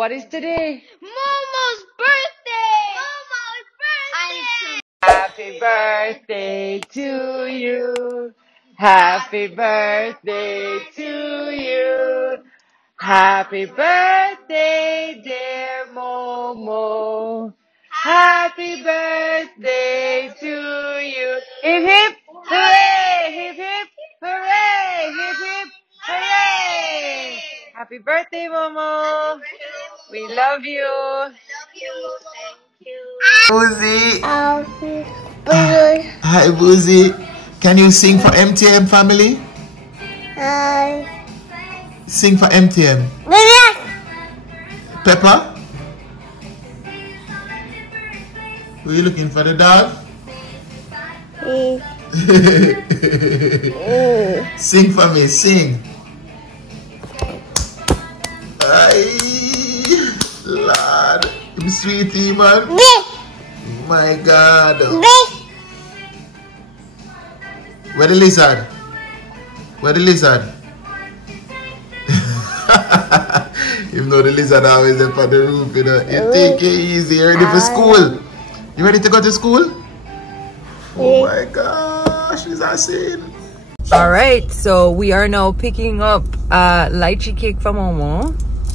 What is today? MoMo's birthday! Happy birthday to you. Happy birthday to you. Happy birthday, dear Momo. Happy birthday to you. Hip hip hooray! Hip hip hooray! Hip hip hooray! Happy birthday, Momo. We love you. Boozy. Hi, Boozy. Can you sing for MTM family? Sing for MTM. Peppa? Were you looking for the dog? Sing for me, sing. Ay, Lord. I'm sweetie, man. My God. Where the lizard? Where the lizard? You know the lizard always up on the roof, you know. You take it easy. You ready for school? You ready to go to school? Oh my gosh, is that scene? Alright, so we are now picking up lychee cake from Momo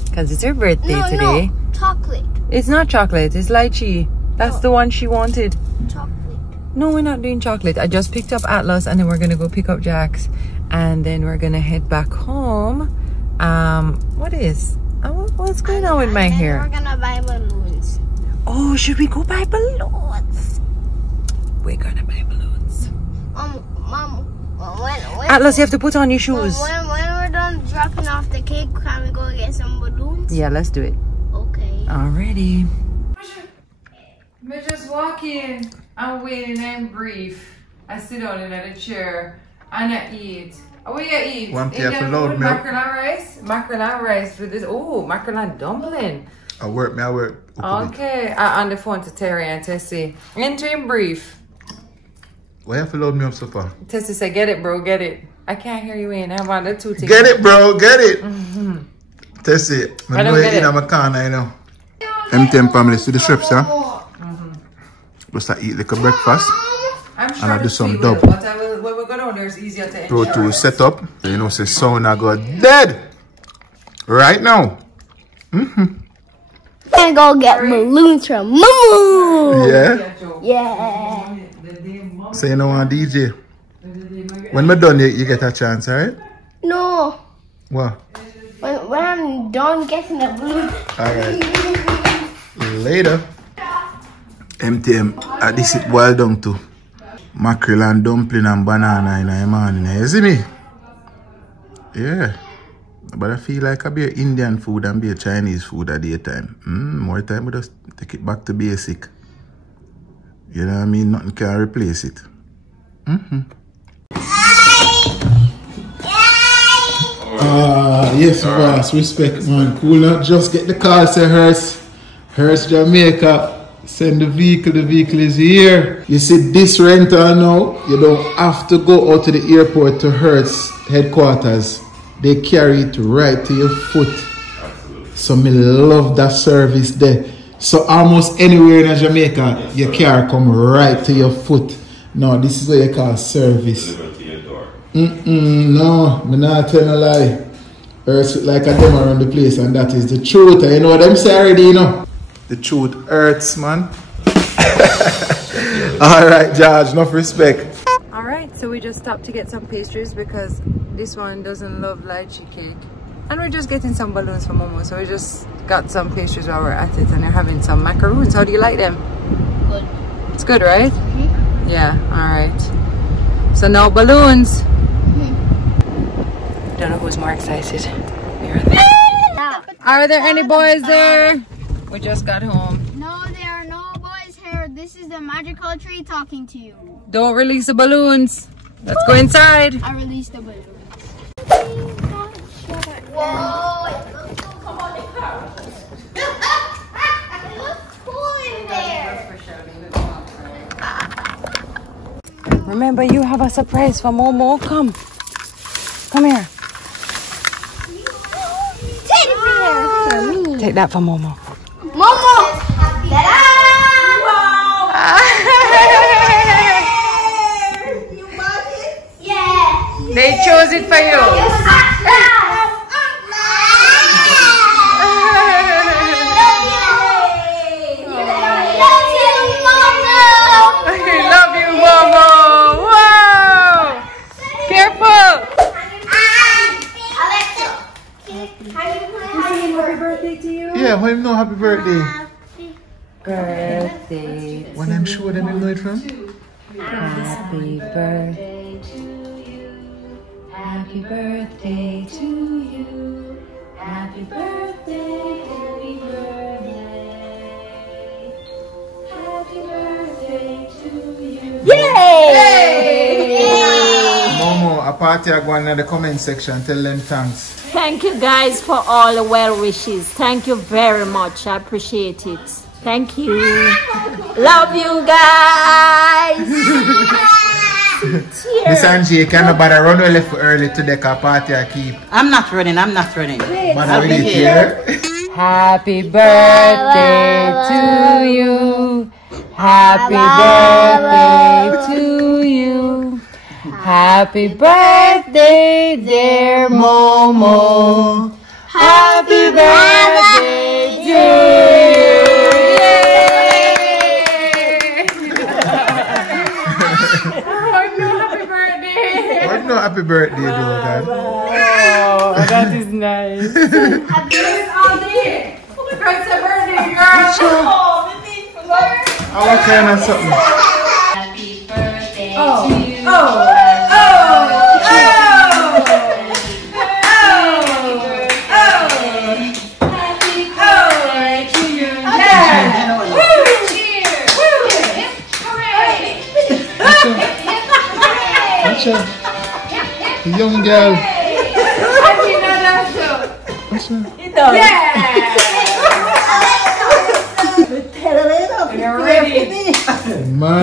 because it's her birthday today. No, chocolate. It's not chocolate, it's lychee. That's the one she wanted. Chocolate. No, we're not doing chocolate. I just picked up Atlas and then we're gonna go pick up Jax and then we're gonna head back home. What's going on with my hair? We're gonna buy balloons. Oh, should we go buy balloons? We're gonna buy balloons. Mom, when Atlas, you have to put on your shoes. When we're done dropping off the cake, can we go get some balloons? Yeah, let's do it. Okay. Alrighty. We just walk in and wait and brief. I sit down in the chair and I eat. What you eat? One plate of load milk. Mackerel and rice? Mackerel and rice with this. Oh, mackerel and dumpling. I work. Okay. On the phone to Terry and Tessie. Into in brief. Why you have to load me up so far? Tessie said, get it, bro, get it. I can't hear you in. I'm on the two things. Get it, bro, get it. Tessie, I don't get it. I'm a corner, you know. MTM family, see the strips, huh? Just I eat like a breakfast. I'm sure and I do some dub. But when we go down there, it's easier to Pro enjoy. Tools set up. You know, say sound I got dead. Right now. Gonna go get balloons from MoMo. Yeah? Yeah. So you know what, DJ? When we're done, you get a chance, alright? No. What? When I'm done getting the balloon. Alright. Later. MTM, this it boiled down to mackerel and dumpling and banana in the morning. You see me? Yeah. But I feel like I be Indian food and be Chinese food at daytime. More time we just take it back to basic. You know what I mean? Nothing can replace it. Yes, boss. Respect, man. Cool out. Just get the call, say Hearst, Jamaica. Send the vehicle is here. You see this rental now, you don't have to go out to the airport to Hertz headquarters. They carry it right to your foot. Absolutely. So me love that service there. So almost anywhere in Jamaica, your car come right to your foot. No, this is what you call service. Deliver to your door. No, me not tell a lie. Hertz like a them around the place and that is the truth. You know them say already, you know. The truth hurts, man. Alright, George, enough respect. Alright, so we just stopped to get some pastries because this one doesn't love lychee cake. And we're just getting some balloons from Momo. So we just got some pastries while we're at it and they're having some macaroons. How do you like them? Good. It's good, right? Yeah, alright. So now balloons. Don't know who's more excited. Are there any boys there? We just got home. No, there are no boys here. This is the magical tree talking to you. Don't release the balloons. Let's go inside. I released the balloons. Whoa! It looks so cool on the car. It looks cool in there. Remember, you have a surprise for Momo. Come. Come here. Teddy bear for me. take that for Momo. Momo! You bought it? Yeah. They chose it for you. Love you, Momo. Wow. Careful. Happy birthday to you. Yeah, how him know happy birthday? Birthday. When I'm sure them him know it from? Happy birthday to you. Happy birthday to you. Happy birthday, happy birthday. Happy birthday to you. Yay! Momo, a party I go in the comment section. Tell them thanks. Thank you guys for all the well wishes. Thank you very much. I appreciate it. Thank you. Love you guys. Miss Angie, can nobody run well for early to the party I keep? I'm not running. I'm not running. But I really here. Happy birthday to you. Happy birthday to you. Happy birthday, dear Momo. Happy birthday to you. What no happy birthday, though, God? Oh, that is nice. Happy birthday, girl. What kind of something? Happy birthday Oh, to you. oh, oh, Happy birthday to you. Cheers. Hooray. Watch out. The young girl. Watch out. You're ready. Man,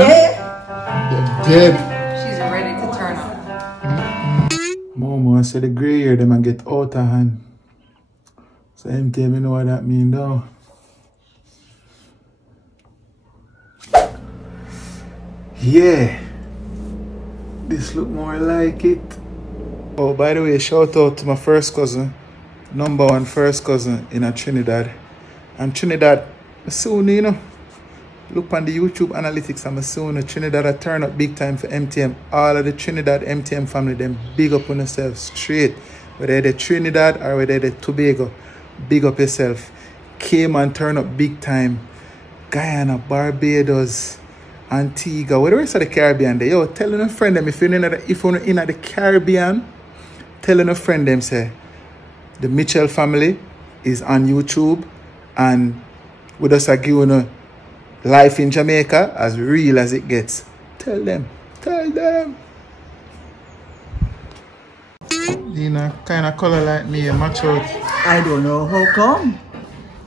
they're dead. She's ready to turn up. Momo, I said the grey hair, them and get out of hand. So him tell me know what that mean though. Yeah. This look more like it. Oh, by the way, shout out to my first cousin. #1 first cousin in a Trinidad. And Trinidad, soon, you know. Look on the YouTube analytics, I'm soon Trinidad I turn up big time for MTM. All of the Trinidad MTM family, them big up on themselves straight. Whether they're Trinidad or whether they're Tobago, big up yourself. Cayman turn up big time. Guyana, Barbados, Antigua, where the rest of the Caribbean there. Yo, tell a friend them if you're in the Caribbean, tell a friend them say the Mitchell family is on YouTube and we just give you life in Jamaica as real as it gets. Tell them. Tell them. Lena, kind of color like me, a match out. I don't know how come.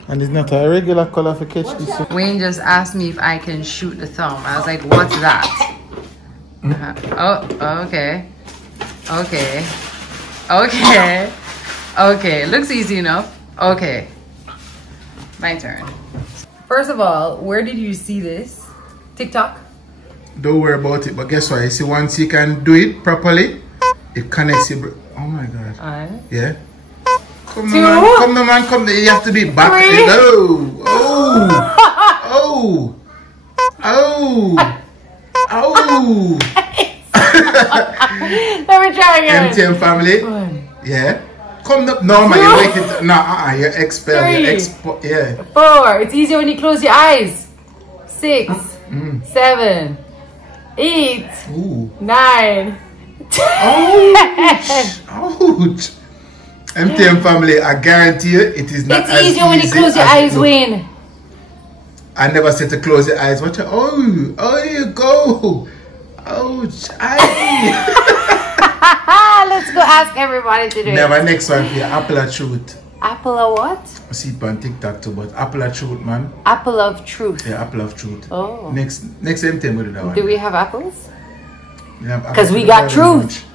And it's not a regular color for catch this. Wayne just asked me if I can shoot the thumb. I was like, what's that? Oh, okay. Okay. Okay. Okay. Looks easy enough. Okay. My turn. First of all, where did you see this? TikTok? Don't worry about it, but guess what? You see, once you can do it properly, it connects your. Oh my god. Alright. Yeah. Come on, man. Come on, man. Come there. You have to be back. Oh. Oh. Oh. Oh. Oh. Let me try again. MTM family. Yeah. Come up. No, man. You make it. No, you're expelled. You're yeah. 4. It's easier when you close your eyes. 6. 7. 8. Ooh. 9. Ouch. Ouch. MTM family, I guarantee you, it is not It's as easier when you easy close your as it eyes, looks. Wayne. I never said to close your eyes. Watch out. Oh, oh, you go. Ouch. Let's go ask everybody to do it. Never next one for you. Apple of truth. Apple of what? I see it on TikTok too, but apple of truth, man. Apple of truth. Yeah, apple of truth. Oh. Next MTM will do that one. Do we have apples? Because Because we got truth.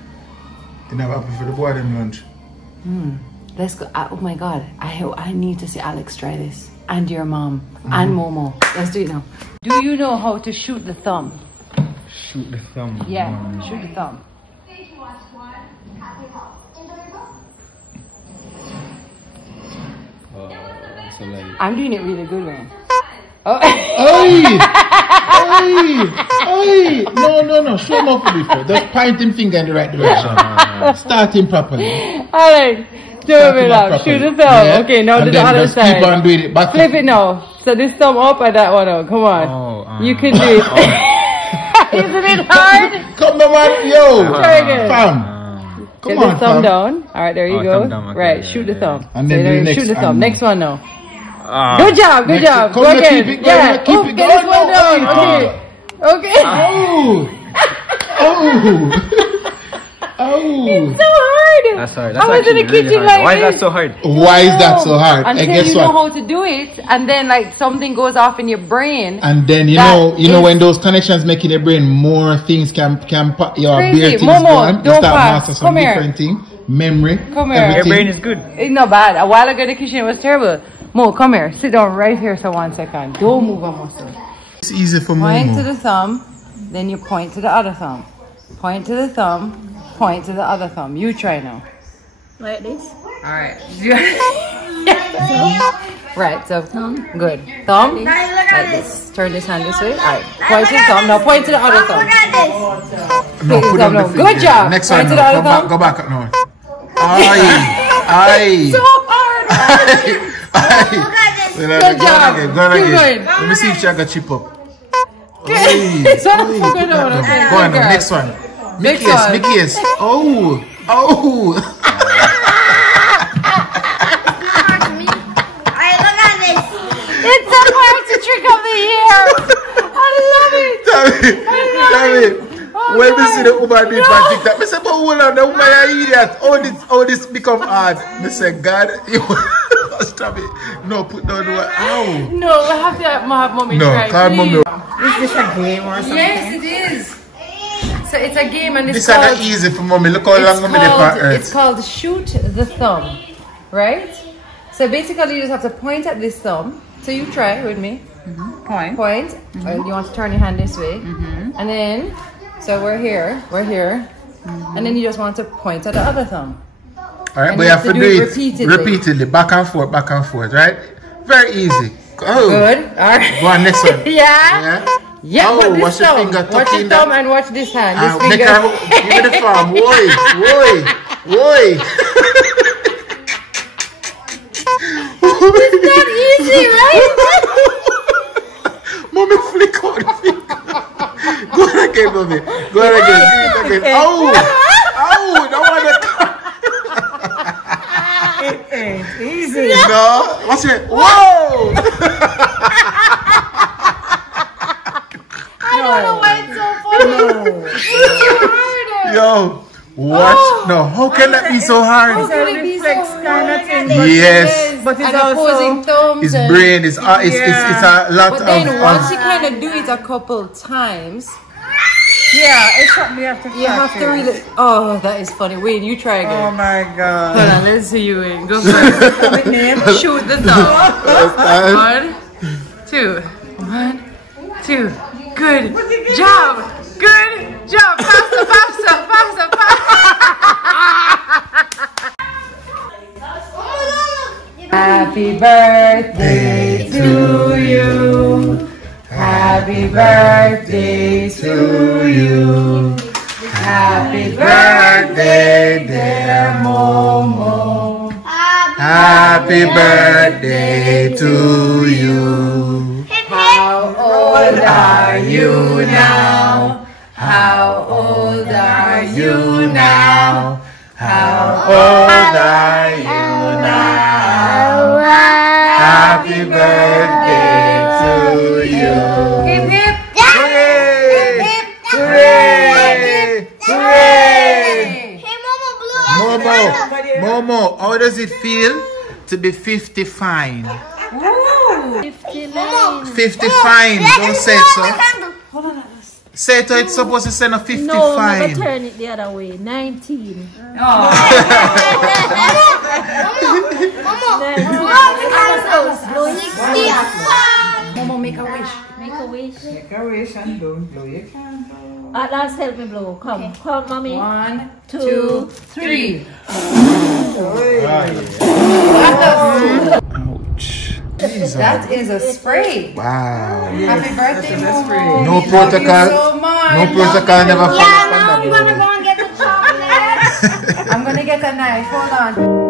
You have apple for the boy them lunch. Let's go. Oh my God, I need to see Alex try this. And your mom. And Momo. Let's do it now. Do you know how to shoot the thumb? Shoot the thumb. Yeah, shoot the thumb. So like... I'm doing it really good, man. Oh. Hey! Hey! No. Show him off a bit first. Just point him finger in the right direction. Start him properly. Alright. Do it now. Shoot the thumb. Yeah. Okay, now And the other just side. keep on doing it. Back Flip it now. So this thumb up and that one out. Come on. You can do it. Isn't it hard? Come on, man. Yo. Try again. Fam. Come Get on, the thumb fam. down. Alright, there you go. Thumb down, okay, Right, yeah, shoot the thumb. And then do the next shoot the thumb. hand. Next one now. Ah. Good job, good job. Come Go on, again. keep it going, Yeah, keep oh, it get going. this one down. Okay. Okay. Oh. So hard. That's hard. I was in the actually kitchen really like hard. Why is this. that so hard? Why is that so hard? Until And guess you know what? how to do it, and then like something goes off in your brain. And then you That know is- when those connections make in your brain, more things can your Crazy. bare things Momo, go on. You don't start fast. master some Come here. different thing. Memory. Come here. Your everything. brain is good. It's not bad. A while ago in the kitchen it was terrible. Mo, come here. Sit down right here for 1 second. Don't move a muscle. It's easy for Point to Momo. the thumb, then you point to the other thumb. Point to the thumb, point to the other thumb. You try now. Like this. Alright. Right, so good. Thumb, like this. Turn this hand this way. Alright. Point to the thumb. Now point to the other thumb. No, put on the Good finger. job. Next Point one. to the Now. other thumb. Go back. No. Aye. So hard. Good job. Go on Keep again. going. Let me see if she got chip up. It's all fucking on. Okay, Go on. good girl. Next one. Next Mickey one. Mickey. Oh. It's the party trick of the year. I love it. Tell me. When we see the woman do it on TikTok, I say, but hold on, the woman are idiot. How this become hard? I say, God, you stop it. No, put down the one. Ow. No, I have to have mommy No, try. call mommy. Is this a game or something? Yes, it is. So it's a game and it's This is called, not easy for mommy. Look how long I'm in the part. it's called Shoot the Thumb, right? So basically you just have to point at this thumb. So you try with me. Point. You want to turn your hand this way. And then, so we're here. And then you just want to point at the other thumb. Alright, And but you have to do it repeatedly, back and forth, right? Very easy. Oh. Good. Alright. Go on, next one. Yeah. Yeah, Oh, but this watch your thumb. finger Watch tucking your that. thumb and watch this hand. Make This her, finger. give me the farm. Woi. It's not easy, right? Mommy, flick out the finger. Go on again, mommy. Go on again. Do it again. Oh, that one. It ain't easy. No, watch it. Whoa. I don't know why it's so funny. Yo, what? No, how can that be so hard? It's a reflex kind of thing. Yes. But it's And opposing also... thumbs. His and- brain is it's a lot But then of once you kind of do it a couple times, Yeah, it's something you have to you have to really. Oh, that is funny. Wayne, you try Oh again. my God. Hold on, let's see you, Wayne. Go first. Shoot the thumb. 1, 2. 1, 2. Good job. Good job. Faster. Happy birthday to you. Happy birthday to you. Happy birthday, dear Momo. happy birthday to you. How old are you now? How old are you now? How old are you now? Happy birthday to you. Hip hip. Hooray! Hooray! Hooray! Hey, Momo blew up. Momo, how does it feel to be 50 fine? 50 fine, don't say it so. Say to it's supposed to send a 50 No, fine. never turn it the other way. 19. Momo, make a wish. Make a wish. Make a wish and don't blow your candle. Last help me blow. Come, come, mommy. 1, 2, 2, 3. Ouch. Jesus. That is a spray. Wow. Happy birthday, Momo. No We love protocol. you so much. No protocol never Yeah, followed. now I'm gonna go and get the chocolate. I'm gonna get a knife. Hold on.